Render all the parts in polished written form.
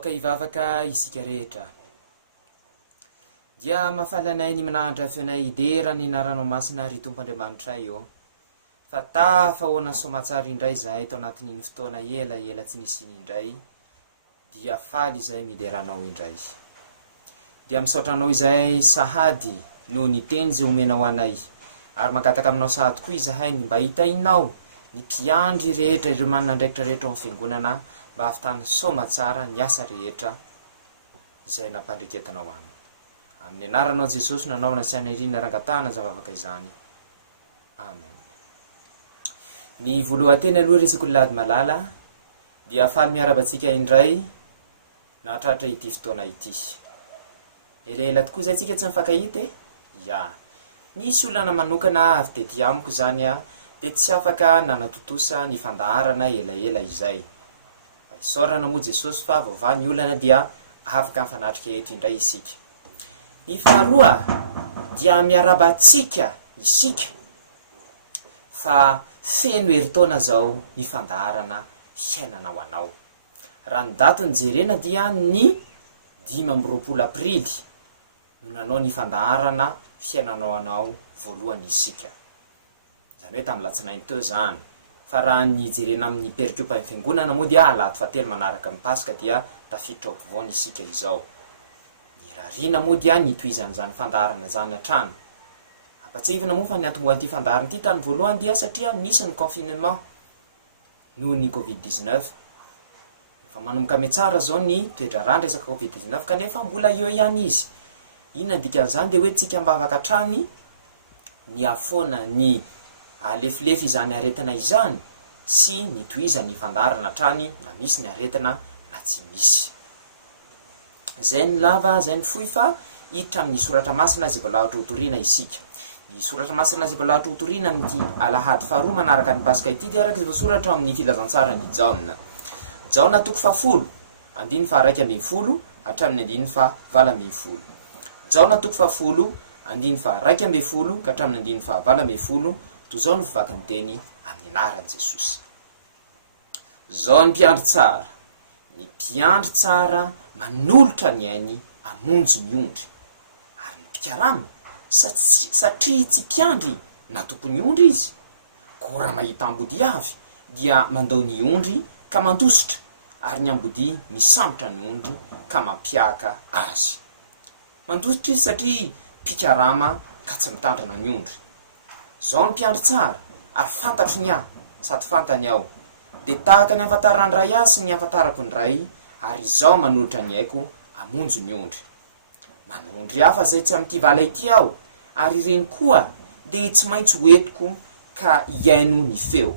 Aoka ivavaka isika rehetra. Dia mahafalanay ny manahatra feonay dera ny naranomasina ry Tompoandriamanitra io. Fa tafahoana somatsara indray zahay tao anatin'iny fotoana ela tsy nisy indray. Dia faly izay mideranao indray. Dia misaotra anao izay sahady noho ny teny izay omenao anay. Ary mankataka aminao sahady koa izahay mba hitainao ny mpiandry rehetra ireo manana andraikitra rehetra ao amin'ny fiangonana mba hahafatany somatsara ny asa rehetra izay nampandreketanao aminy. Amin'ny anaranao Jesosy nanaovana sy anirina rangatahana zavavaka izany. Amen. Ny voalohan-teny aloha resiko lady malala dia afaly miarabantsika indray nahatratra ity fotoana ity. Elaela tokoa izay tsika tsy mifankahita ya. Nisy olana manokana avy tety amiko zany dia tsy afaka nanatotosa ny fandaharana elaela izay. Isaorana moa Jesosy fa vaovao ny olana dia afaka mifanatrika eto indray isika. Ny faharoa dia miarabantsika isika fa feno herintaona zao ny fandaharana fiainana ho anao. Raha ny daty ny jerena dia ny 5 aprily no nanao ny fandaharana fiainanao anao voalohany isika. Zany hoe tamin'ny latsinainy teo zany. Fa raha ny jerena amin'ny perikiopa ny fiangonana moa dia alahady fahatelo manaraka amin'ny Pasika dia tafiditra ampovoany isika izao. Ny rarina moa dia nitohizan'izany fandaharana zany hatrany. Apatsihivana moa fa ny antombohan'ity fandaharana ity tany voalohany dia satria nisy ny confinement noho ny Covid-19. Fa manomboka ame tsara zao ny toedrarany resaka Covid-19 kanefa mbola eo ihany izy. Inona dikan'izany dia hoe tsika mba afaka hatrany ny afoana ny alefilefy izany aretina izany sy ny tohizany fandaharana hatrany na misy ny aretina na tsy misy. Zay ny lava, zay ny fohy fa hiditra amin'ny soratra masina izay voalahatra ho toriana isika. Ny soratra masina izay voalahatra ho toriana ny alahady faharoa manaraka ny Pasika ity dia araka voasoratra amin'ny filazantsara ny Jaona. Jaona 10, 2:1-20 hatramin'ny 2:20. Jaona 10, 2:1-20 ka hatramin'ny 2:20. Toy izao ny vivakany teny amin'ny anaran'i Jesosy. Zao ny mpiandry tsara. Ny mpiandry tsara manolotra ny ainy amonjy ny ondry. Ary ny mpikarama satria tsy mpiandry na tompony ondry izy. Ko raha mahita ambody avy dia mandao ny ondry ka mandositra, ary ny ambody misambotra ny ondry ka mampiaka azy. Mandositra izy satria mpikarama ka tsy mitandrana ny ondry. Zao ny mpiandry tsara, ary fantatry ny ahy, sady fantany aho. Dia tahaka ny afantarany ray ahy sy ny afantarako ny ray, ary izao manolotra ny aiko amonjy ny ondry. Manondry hafa zay tsy amin'ity vala ity aho, ary ireny koa dia tsy maintsy hoentiko ka hiaino ny feo.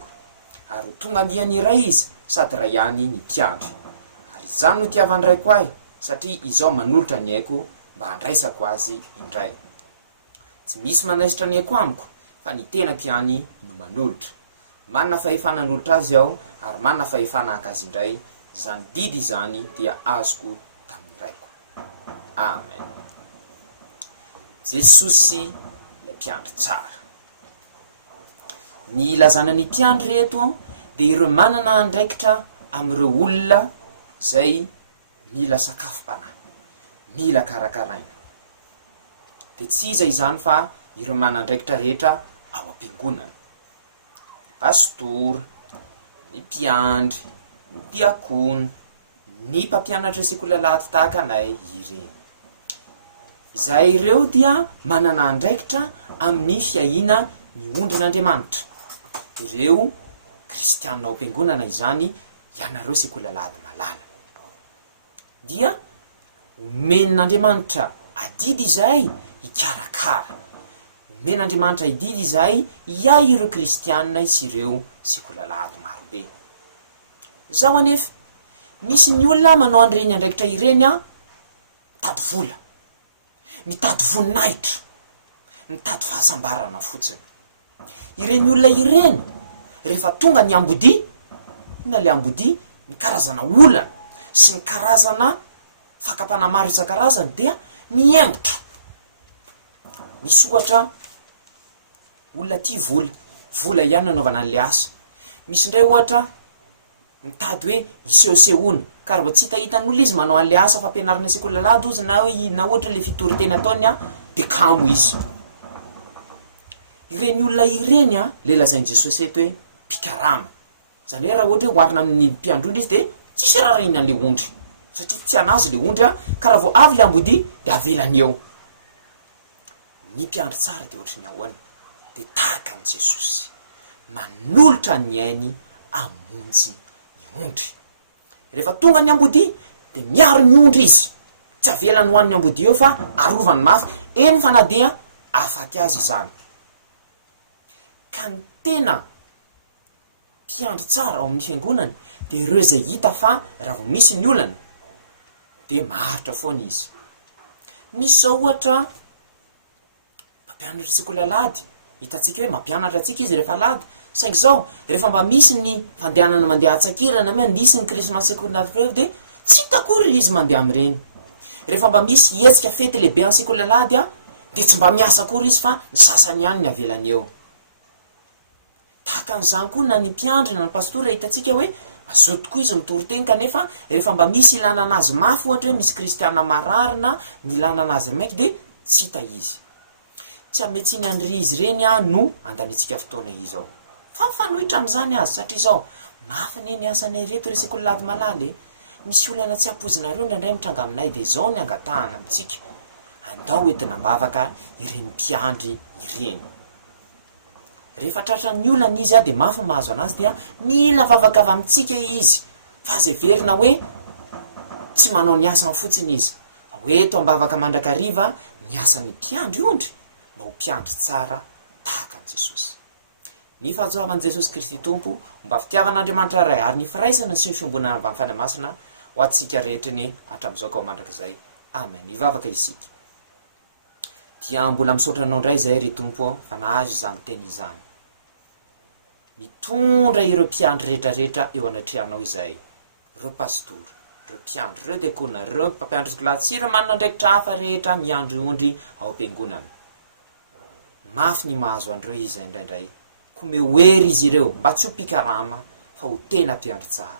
Ary tonga mihainy iray izy, sady ray ihany ny mpiandry. Ary izany no tiavany raiko ahy, satria izao manolotra ny aiko mba handraisako azy indray. Tsy misy manaisitra ny aiko amiko, fa ny tena mpiany no manolotra. Manana fahefana hanolotra azy aho, ary manana fahefana haka azy indray. Zany didy izany dia azoko tamin'ny raiko. Amen. Jesosy ilay mpiandry tsara. Ny ilazana ny mpiandry reto dia ireo manana andraikitra amin'ireo olona zay mila sakafom-panahy, mila karakaraina. Dia tsy iza izany fa ireo manana andraikitra rehetra ao am-piangonana. Pastora, ny mpiandry, ny diakona, ny mpampianatra sekolalady tahaka anay ireny. Izay ireo dia manana andraikitra amin'ny fiahiana ny ondrin'Andriamanitra. Ireo kristianina ao am-piangonana izany, ianareo sekolalady malala. Dia omen'Andriamanitra adidy izay hikarakara. Omen'Andriamanitra adidy izay hiay ireo kristianina sy ireo sekolalady marobe. Zaho anefa, misy ny olona manao an'ireny andraikitra ireny mitady vola, mitady voninahitra, mitady fahasambarana fotsiny. Ireny olona ireny, rehefa tonga ny ambody, na le ambody, ny karazana olana sy ny karazana fakapana maro isan-karazany dia miembotra. Misy ohatra olona tia vola ihany nanaovana an'le asa. Misy indray ohatra mitady hoe isehosehoana ka raha tsy hitahitan'olo izy manao an'le asa fampianarana sekoly lalady ozy na ohatra le fitoriteny ataony a de kamo izy ireny olona ireny a le lazainy Jesosy eto hoe mpikarama zany hoe raha ohatra hoe hoarina amin'ny mpiandrondry izy de tsisy raha reny an'le ondry satria tsy anazy le ondry a ka raha vao avy le ambody de avelany eo ny mpiandry tsara de ohatry ny ahoana de tahaka an' Jesosy manolotra ny ainy amonjy ny ondry rehefa tonga ny ambody de miaro ny ondry izy tsy avelany ho an'ny ambody eo fa arovany mafy eny fa na dia afaty azy izany ka ny tena mpiandry tsara ao amin'ny fiangonany de ireo zay hita fa raha vao misy ny olana de maharitra foana izy misy zao ohatra mampianatra sekoly alady hitantsika hoe mampianatra atsika izy rehefa alady saingy zao rehefa mba misy ny fandehanana mandeha atsakirana me misy ny krismasy sekoly alady de tsy hitakory izy mandeha amin'ireny rehefa mba misy hetsika fety lehibe any sekoly alady a de tsy mba miasa akory izy fa ny sasany ihany ny avelany eo tahaka an'izany koa na ny mpiandry na ny pastora hitantsika hoe azo tokoa izy mitoriteny kanefa rehefa mba misy ilana anazy mafy ohatra hoe misy kristiana mararina ny ilana anazy maiky de tsy hita izy tsy ametsy ny andry izy reny a no andanitsika fotoana izy ao fa fanohitra am'izany azy satria zao mafy ny asany reto re sekoly lady malady misy olana tsy apozinareo ndraindray mitranga aminay de zao ny angatahana amitsika andao entina mbavaka ireny mpiandry ireny rehefa tratra ny olana izy a de mafy mahazo anazy dia mila vavaka avy amitsika izy fa zay verina hoe tsy manao ny asany fotsiny izy hoeto ambavaka mandrakariva ny asany mpiandry ondry mba ho mpiandry tsara tahaka an' Jesosy ny fahazoavan' Jesosy Kristy Tompo mba fitiavan'Andriamanitra ray ary ny firaisana sy ny fiombonana avy amin'ny fanamasina ho atsika rehetra ny hatram'izao ka ho mandrakizay amen ivavaka isika dia mbola misaotra anao indray zay ry tompo fa nahazo izany teny izany mitondra ireo mpiandry rehetrarehetra eo anatrehanao izay ireo pastora ireo mpiandry ireo dekona ireo mpampiandry kilasy ireo manana ndraikitra hafa rehetra miandry ondry ao am-piangonana mafy ny mahazo andreo izay indraindray kome hoery izy ireo mba tsy ho mpikarama fa ho tena mpiandry tsara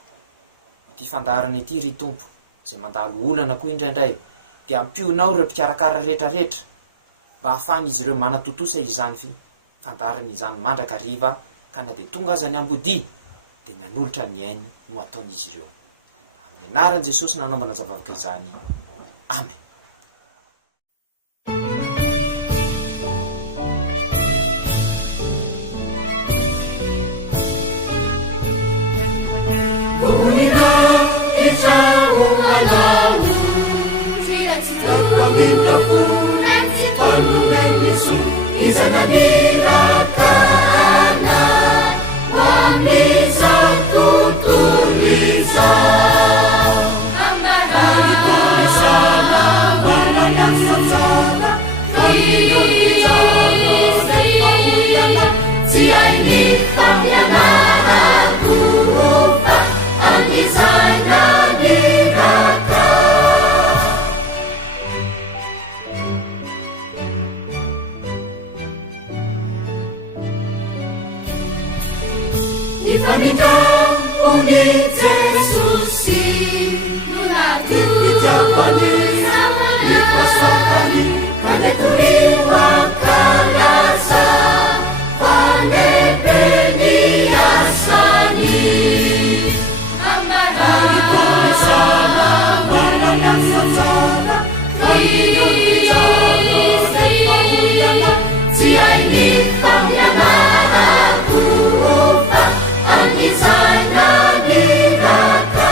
ty fandarany ity ry tompo zay mandalo olana koa indraindray dia ampionao ireo mpikarakara rehetrarehetra mba hafany izy ireo manatotosa izany fandarany izany mandrakariva ka na de tonga aza ny ambody de nanolotra ny ainy no ataon'izy ireo amin'ny anaran'i Jesosy nanaovana zavavaka izany amen Izananirakana wamiza tutuliza ambarari tulisana wala yaksatana Izayana siyaini famyanara kufa angizana niraka Ifanika uni Jesusi Nunatu Ijabani Ipasakani Kaneturiwa kalasa Panebeni asani Amara Itulisana Wala yaksatana Iyuyana Siyaini famyanara kufa Angizana niraka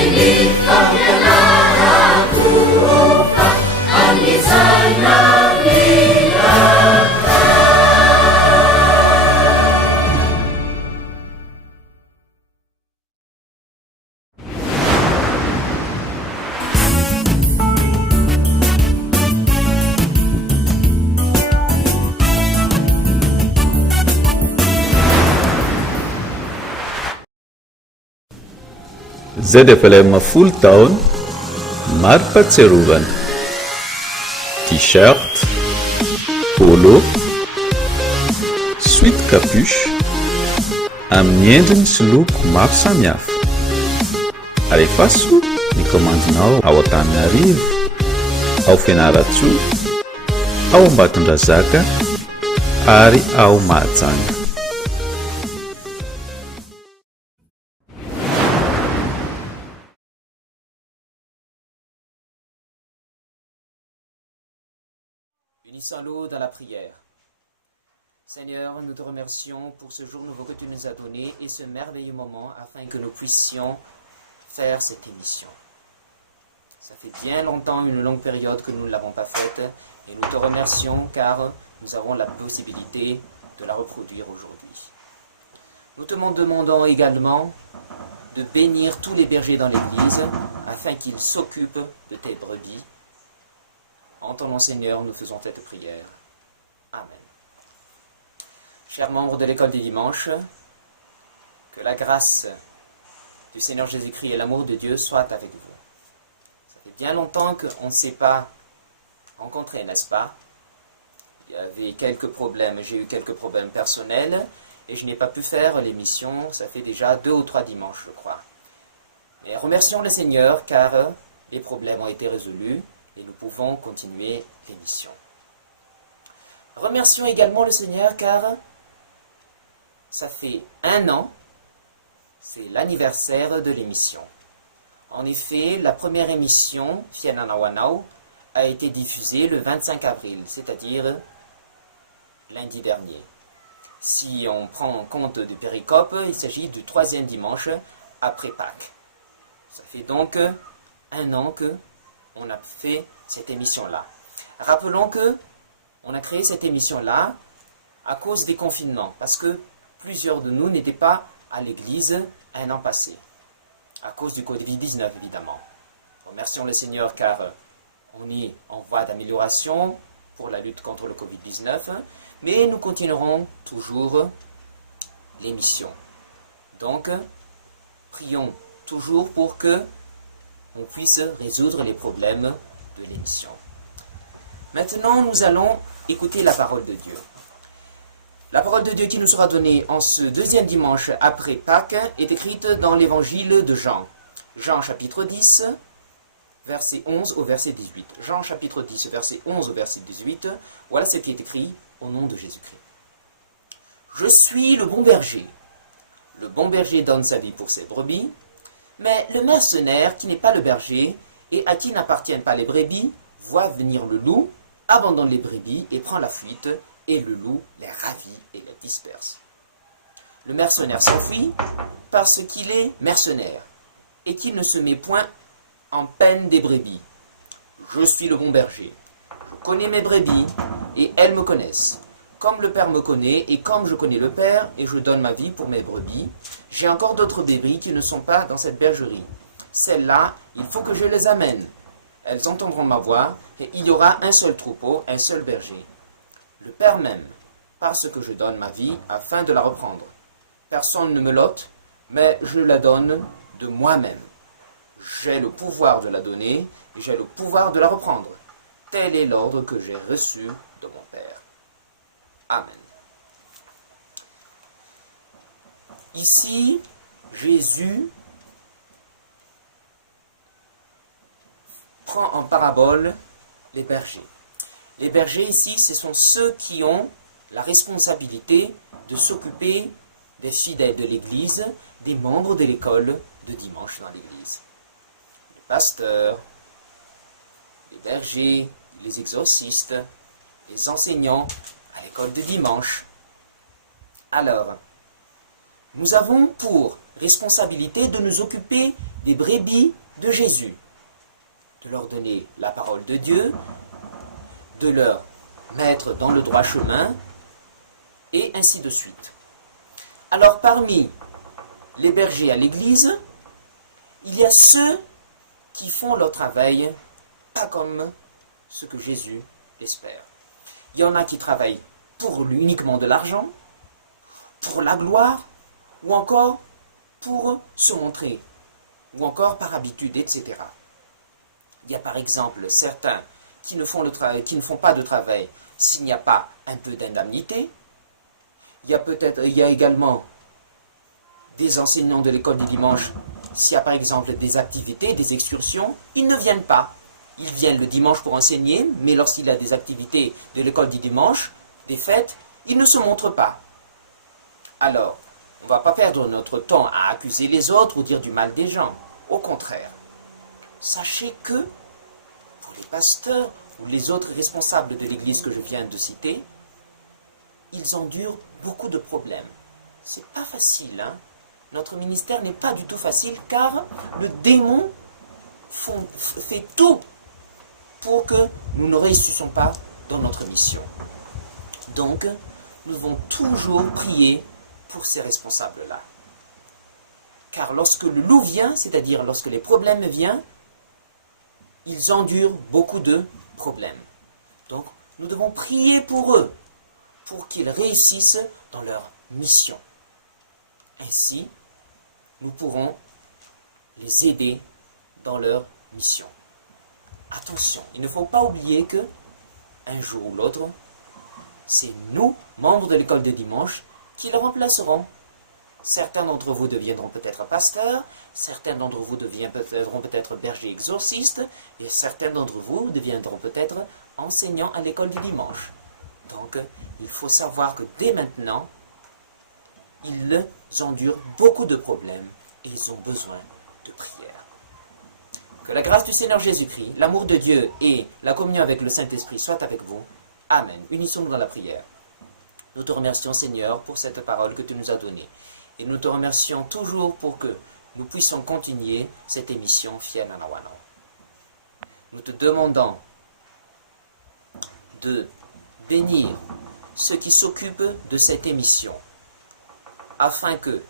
Siailifa mianara kufa Amizana milaka. ZFLM full taona mari-pahatsiarovana t-shirt, polo, sweat capuche amin'ny endriny sy loko maro samihafa. Alefaso ny komandinao ao Antananarivo, ao Fianarantsoa, ao Ambatondrazaka ary ao Mahajanga. Unissons-nous dans la prière. Seigneur, nous te remercions pour ce jour nouveau que tu nous as donné et ce merveilleux moment afin que nous puissions faire cette émission. Ça fait bien longtemps, une longue période que nous ne l'avons pas faite et nous te remercions car nous avons la possibilité de la reproduire aujourd'hui. Nous te demandons également de bénir tous les bergers dans l'Église afin qu'ils s'occupent de tes brebis. En ton nom, Seigneur, nous faisons cette prière. Amen. Chers membres de l'école des dimanches, que la grâce du Seigneur Jésus-Christ et l'amour de Dieu soient avec vous. Ça fait bien longtemps qu'on ne s'est pas rencontrés, n'est-ce pas? Il y avait quelques problèmes, j'ai eu quelques problèmes personnels et je n'ai pas pu faire l'émission, ça fait déjà 2 ou 3 dimanches, je crois. Mais remercions le Seigneur car les problèmes ont été résolus. Et nous pouvons continuer l'émission. Remercions également le Seigneur car ça fait 1 an, c'est l'anniversaire de l'émission. En effet, la première émission, Fiananawanao, a été diffusée le 25 avril, c'est-à-dire lundi dernier. Si on prend en compte du péricope, il s'agit du 3e dimanche après Pâques. Ça fait donc 1 an que on a fait cette émission-là. Rappelons que on a créé cette émission-là à cause des confinements, parce que plusieurs de nous n'étaient pas à l'église 1 an passé, à cause du Covid-19 évidemment. Remercions le Seigneur car on est en voie d'amélioration pour la lutte contre le Covid-19, mais nous continuerons toujours l'émission. Donc, prions toujours pour que on puisse résoudre les problèmes de l'émission. Maintenant, nous allons écouter la parole de Dieu. La parole de Dieu qui nous sera donnée en ce 2e dimanche après Pâques est écrite dans l'évangile de Jean. Jean chapitre 10, verset 11 au verset 18. Jean chapitre 10, verset 11 au verset 18. Voilà ce qui est écrit au nom de Jésus-Christ. Je suis le bon berger. Le bon berger donne sa vie pour ses brebis. Mais le mercenaire, qui n'est pas le berger, et à qui n'appartiennent pas les brebis, voit venir le loup, abandonne les brebis et prend la fuite, et le loup les ravit et les disperse. Le mercenaire s'enfuit parce qu'il est mercenaire, et qu'il ne se met point en peine des brebis. Je suis le bon berger. Je connais mes brebis, et elles me connaissent. Comme le Père me connaît, et comme je connais le Père, et je donne ma vie pour mes brebis, j'ai encore d'autres brebis qui ne sont pas dans cette bergerie. Celles-là, il faut que je les amène. Elles entendront ma voix, et il y aura un seul troupeau, un seul berger. Le Père m'aime, parce que je donne ma vie afin de la reprendre. Personne ne me l'ôte, mais je la donne de moi-même. J'ai le pouvoir de la donner, et j'ai le pouvoir de la reprendre. Tel est l'ordre que j'ai reçu de mon Père. Amen. Ici, Jésus prend en parabole les bergers. Les bergers ici, ce sont ceux qui ont la responsabilité de s'occuper des fidèles de l'Église, des membres de l'école de dimanche dans l'Église. Les pasteurs, les bergers, les exorcistes, les enseignants à l'école de dimanche. Alors, nous avons pour responsabilité de nous occuper des brebis de Jésus, de leur donner la parole de Dieu, de leur mettre dans le droit chemin, et ainsi de suite. Alors parmi les bergers à l'église, il y a ceux qui font leur travail pas comme ce que Jésus espère. Il y en a qui travaillent pour uniquement de l'argent, pour la gloire, ou encore pour se montrer, ou encore par habitude, etc. Il y a par exemple certains qui ne font pas de travail s'il n'y a pas un peu d'indemnité. Il y a également des enseignants de l'école du dimanche, s'il y a par exemple des activités, des excursions, ils ne viennent pas. Ils viennent le dimanche pour enseigner, mais lorsqu'il y a des activités de l'école du dimanche, des fêtes, ils ne se montrent pas. Alors, on ne va pas perdre notre temps à accuser les autres ou dire du mal des gens. Au contraire, sachez que pour les pasteurs ou les autres responsables de l'église que je viens de citer, ils endurent beaucoup de problèmes. C'est pas facile, hein? Notre ministère n'est pas du tout facile car le démon fait tout pour que nous ne réussissions pas dans notre mission. Donc, nous devons toujours prier pour ces responsables-là. Car lorsque le loup vient, c'est-à-dire lorsque les problèmes viennent, ils endurent beaucoup de problèmes. Donc, nous devons prier pour eux, pour qu'ils réussissent dans leur mission. Ainsi, nous pourrons les aider dans leur mission. Attention, il ne faut pas oublier que, un jour ou l'autre, c'est nous, membres de l'école de dimanche, qui le remplaceront. Certains d'entre vous deviendront peut-être pasteurs, certains d'entre vous deviendront peut-être bergers exorcistes, et certains d'entre vous deviendront peut-être enseignants à l'école du dimanche. Donc, il faut savoir que dès maintenant, ils endurent beaucoup de problèmes et ils ont besoin de prière. Que la grâce du Seigneur Jésus-Christ, l'amour de Dieu et la communion avec le Saint-Esprit soient avec vous. Amen. Unissons-nous dans la prière. Nous te remercions, Seigneur, pour cette parole que tu nous as donnée. Et nous te remercions toujours pour que nous puissions continuer cette émission Fiel en Awana. Nous te demandons de bénir ceux qui s'occupent de cette émission, afin que,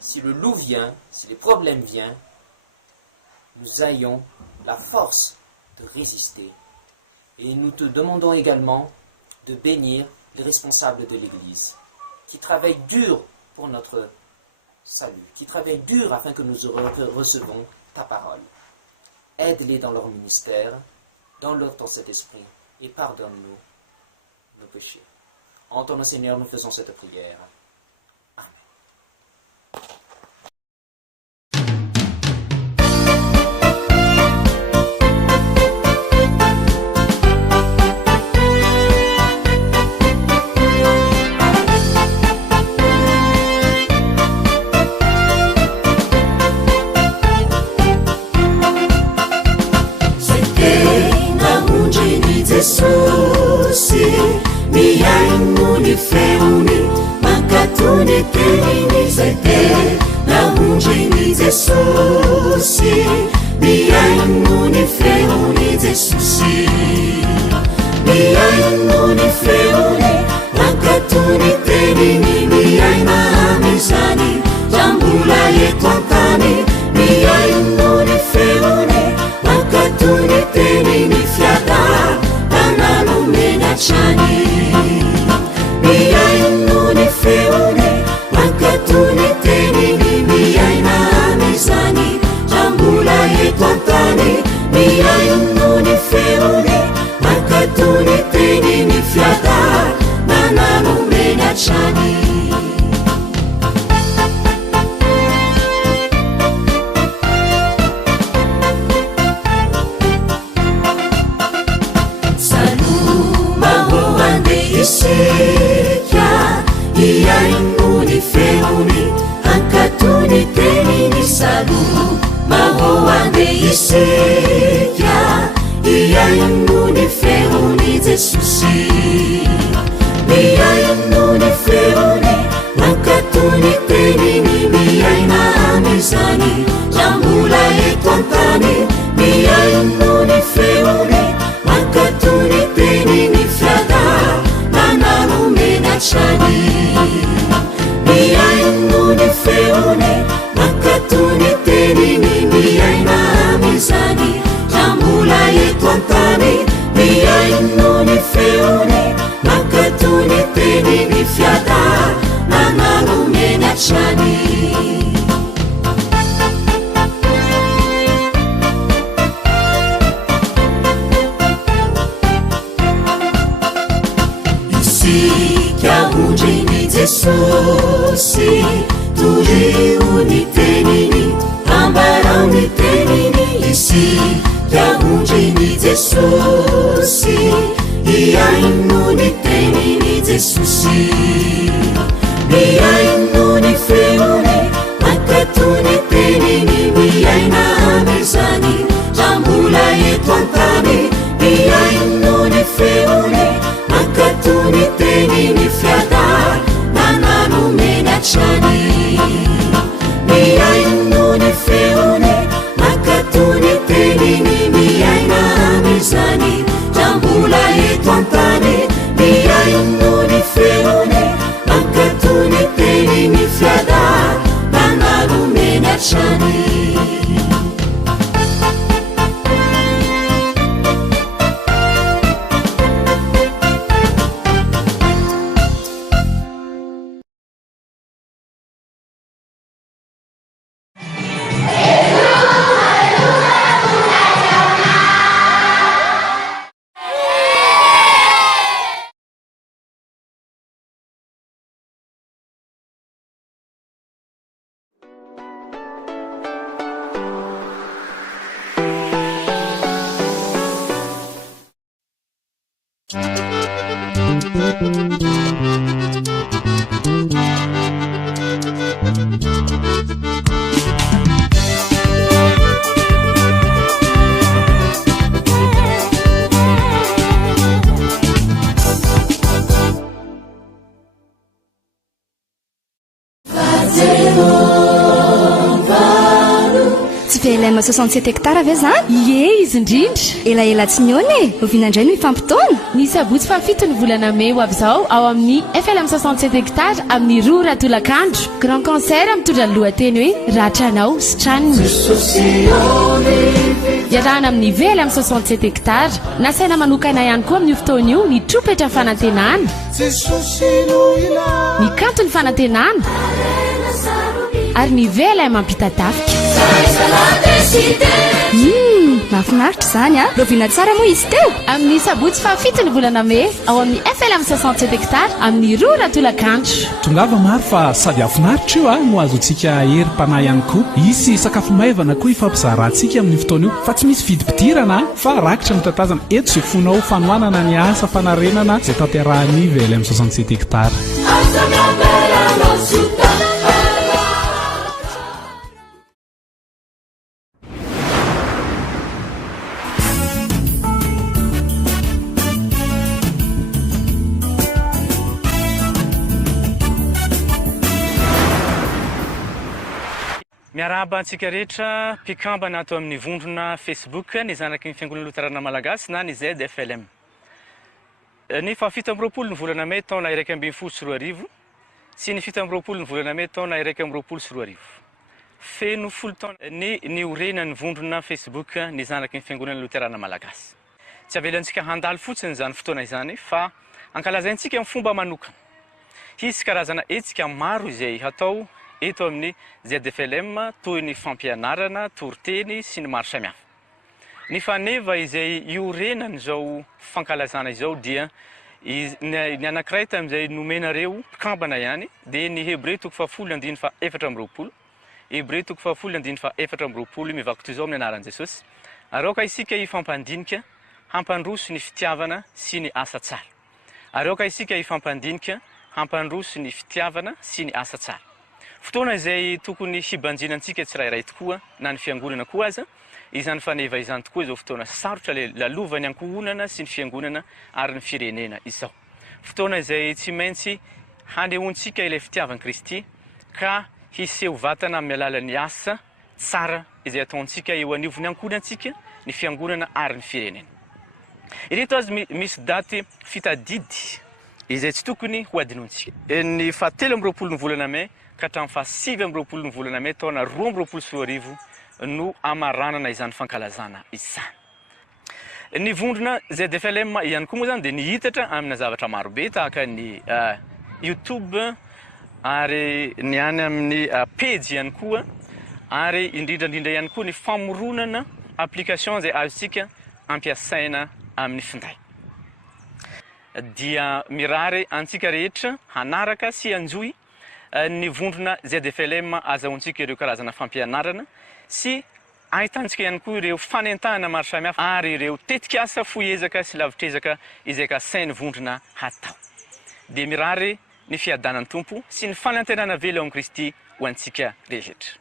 si le loup vient, si les problèmes viennent, nous ayons la force de résister. Et nous te demandons également de bénir les responsables de l'Église, qui travaillent dur pour notre salut, qui travaillent dur afin que nous recevons ta parole. Aide-les dans leur ministère, dans cet esprit, et pardonne-nous nos péchés. En ton nom, Seigneur, nous faisons cette prière. Amen. Yesusi miainuni feuni makatuni tenini zaite na munjini Yesusi miainuni feuni Yesusi miainuni feuni makatuni tenini miaina amizani jambula yetwantani miainuni feuni makatuni tenini fiada chani miainuni feuni makatuni tenini miaina mizani jambula yetwantani miainuni feuni makatuni tenini fiada nananumena chani. Sekia iainuni feuni hakatuni tenini salu mahoande isekia iainuni feuni Yesusi miainuni feuni hakatuni tenini miaina mizani jambula eto antany miaino ny feony mankatony teniny fiada nanalomenatrany miaino ny feony mankatony teniny miaina amizany rambola eto antany miaino ny feony mankatony teniny fiada nanalomenatrany Chiahundrini Jesusi Turiuni tenini Ambarauni tenini Isi Chiahundrini Jesusi Iainuni tenini Jesusi Iainuni feuni Makatuni tenini Iaina amizani Jambula eto antani Iainuni feuni Makatuni tenini fiada nanalomenatrany miaino ny feony makatony teniny miaina amizany rambola eto antany miaino ny feony makatony teniny fiada nanalomenatrany Velema 67 hectare ave zany ie izy indrindra elaela tsy niony e ovinandray no ifampitona ny sabotsy fa fito ny volana may ho avy zao ao amin'ny FLM 67 hectare amin'ny roa ratolakandro grand cancer mitondra ny lohateny hoe ratranao sy tranony iarahana amin'ny VLM 67 hectare nasaina manokana ihany koa amin'ny fotoana io ny tropetra fanantenana ny kanto ny fanantenana ary ny VLM mampita tafika mahafinaritra zany a rovina tsara moa izy teo amin'ny sabotsy fa fito ny volana may ao amin'ny FLM 67 hectare amin'ny roa ratolakandro tongava maro fa sady afinaritra io a no azo antsika herim-panahy ihany koa isy sakafo maivana koa ifampizarantsika amin'ny fotoana io fa tsy misy vidim-pidirana fa rakitra ny tatazana eto zay fonao fanoanana ny asa fanarenana zay tanterahany VLM 67 hectare miarahaba antsika rehetra mpikambana ato amin'ny vondrona Facebook ny zanaky ny fiangonana Luterana Malagasy na ny ZFLM. Ny fafito amby roapolo ny volana may taona 2024 sy ny fito amby roapolo ny volana may taona 2024 feno folo taona ny orena ny vondrona Facebook ny zanaky ny fiangonana Luterana Malagasy. Tsy avelantsika handalo fotsiny zany fotoana izany fa ankalazaintsika amin'ny fomba manokana. Hisy karazana etsika maro izay hatao eto amin'ny ZFLM toy ny fampianarana, torteny sy ny maro samihafa. Ny faneva izay iorenany zao fankalazana izao dia ny anankiray tam'izay nomenareo kambana ihany dia ny Hebreo 10:4 Hebreo 10:4 mivaky toy izao amin'ny anaran'i Jesosy. Aroka isika ifampandinika hampandroso ny fitiavana sy ny asa tsara. Aroka isika ifampandinika hampandroso ny fitiavana sy ny asa tsara. Fotoana izay tokony hibanjinantsika tsirairay tokoa na ny fiangonana koa aza izany faneva izany tokoa izao fotoana sarotra lalovany ankohonana sy ny fiangonana ary ny firenena izao. Fotoana izay tsy maintsy hanehontsika ilay fitiavan'i Kristy ka hiseho vatana amin'ny alalan'ny asa tsara izay ataontsika eo anivony ankorantsika ny fiangonana ary ny firenena. Ireto azy misy daty fitadidy izay tsy tokony ho adinontsika. Ny 7 ny volana May ka hatramin'ny 7 ny volana May taona 2024 no amaranana izany fankalazana izany. Ny vondrona ZFLM ihany koa moa zany dia nihitatra amina zavatra marobe tahaka ny YouTube ary ny any amin'ny page ihany koa ary indrindrandrindra ihany koa ny famoronana application izay azontsika ampiasaina amin'ny finday. Dia mirary antsika rehetra hanaraka sy anjoy ny vondrona ZFLM azahoantsika ireo karazana fampianarana sy ahitantsika ihany koa ireo fanentahana maro samihafa ary ireo tetikasa foezaka sy lavitrezaka izay ka sainy vondrona hatao. Dia mirary ny fiadanan'ny tompo sy ny fanantenana velo amin'ny Kristy ho antsika rehetra.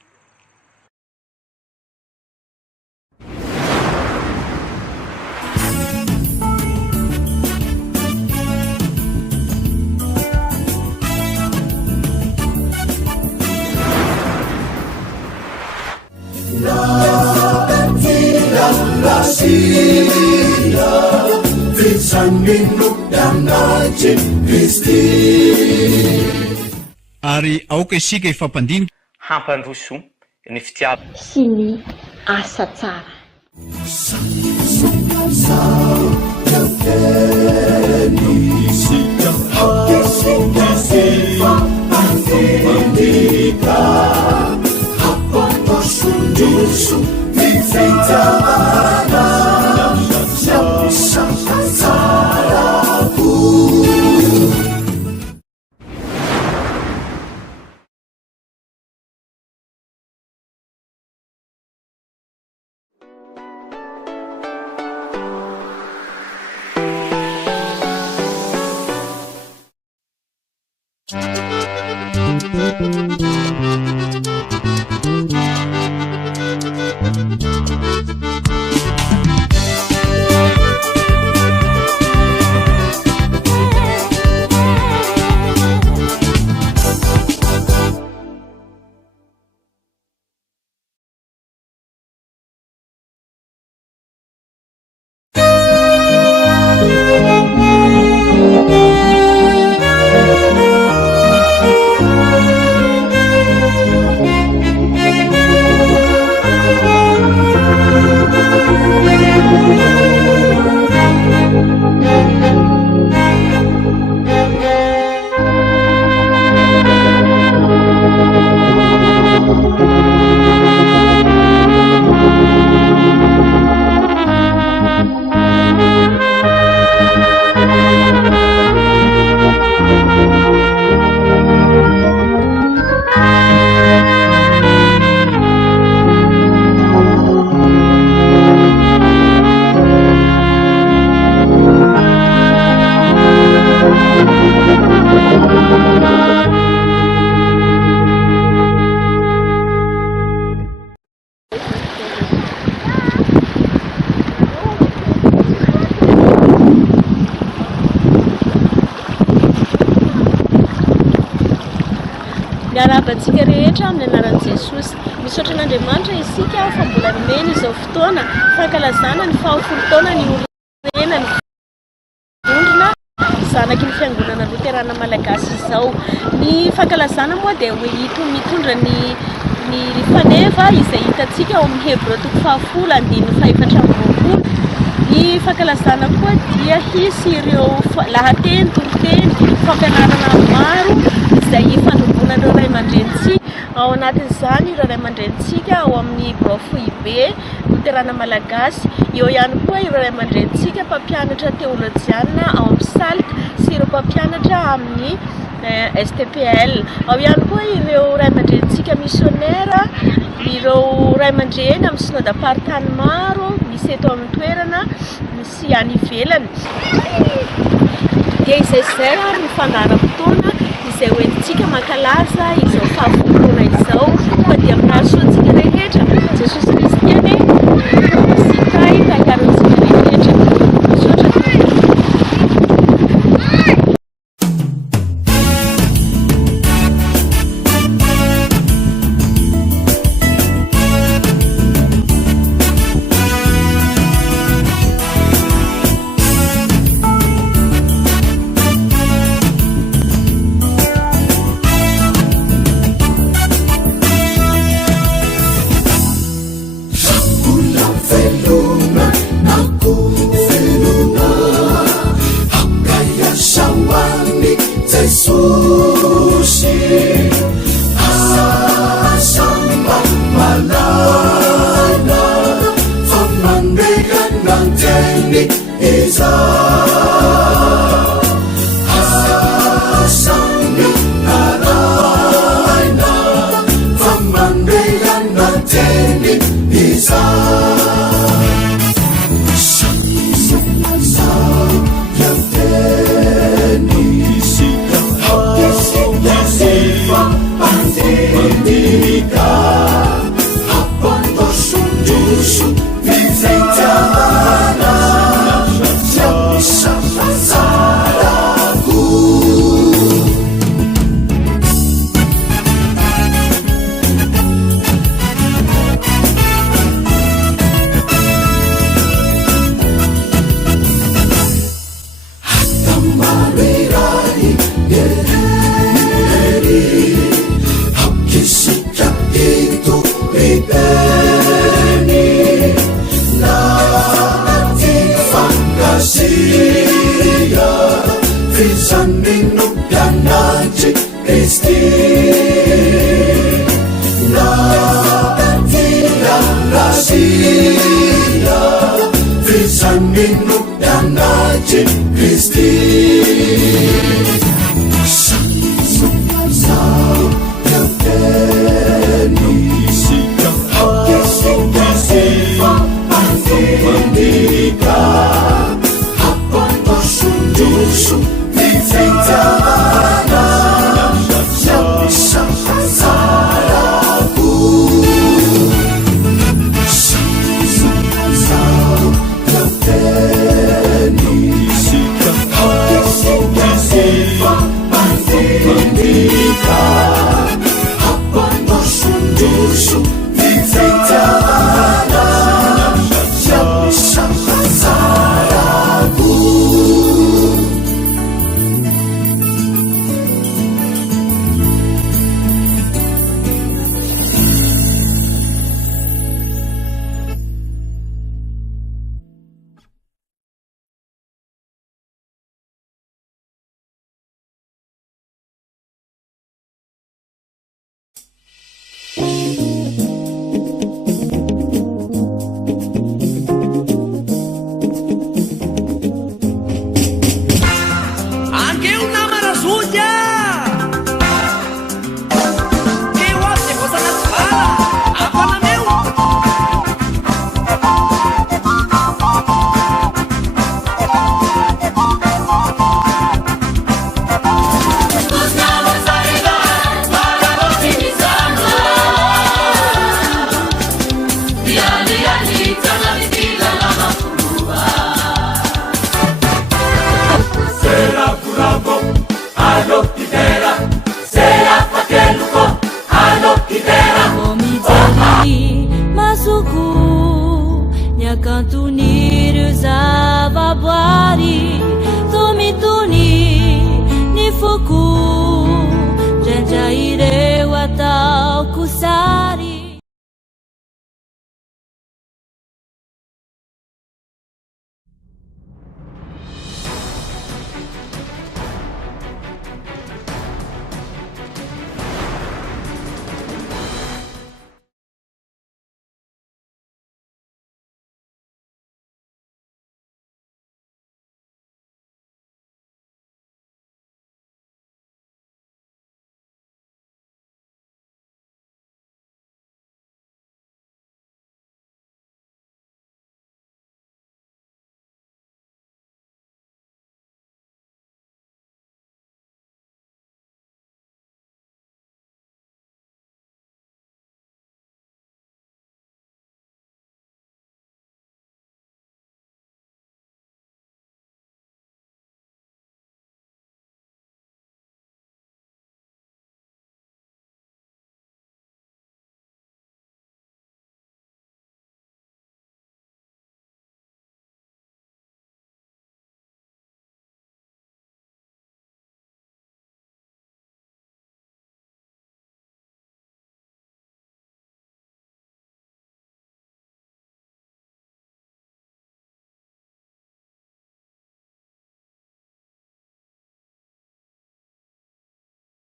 Ary aoka isika ifampandinika hampandroso ny fitiavana sy ny asa tsara. Miarabantsika rehetra amin'ny anaran'i Jesosy. Misaotra an'Andriamanitra isika fa mbola nomeny izao fotoana fankalazana ny 40 taona ny orenany vondrona zanaky ny fiangonana Luterana Malagasy izao. Ny fankalazana moa dia mitondra ny rifaneva izay hitantsika ao amin'ny Hebreo 10:4. Ny fankalazana koa dia hisy ireo lahateny, toriteny, fampianarana maro izay ifanombonan'ireo ray aman-drenitsika. Ao anatin'izany ireo ray aman-drenitsika ao amin'ny Brofoibe Luterana Malagasy. Eo ihany koa ireo ray aman-drenitsika mpampianatra teolojiana ao amin'ny Salika sy ireo mpampianatra amin'ny STPL. Ao ihany koa ireo ray aman-drenitsika missionnaire, ireo ray aman-dreny amin'ny synodam-paritany maro misy eto amin'ny toerana sy any ivelany. Dia izay ary ny fandaharam-potoana izay hoentintsika mankalaza izao 40 taona izao. Fa dia mirahasoantsika rehetra Jesosy Kristy ane sikay tantarantsika rehetra. Misaotra velona nako velona akayasaoany jesosy asamba malana fa mandehananteny iza asamy araina fa mandehananteny iza Pandika apandosondoso viventana siapisapazarako atamarirai yeri Kisika itu ibeni na tifangasiya visaninu danaji Kristi na tirarasiya visaninu danaji Kristi Pandika apandosondoso viventana siapisapazarako Pandika apandosondoso viventana siapisapazarako Cantunir zavaboary tomitony ny foko ndraindra ireo ataoko sary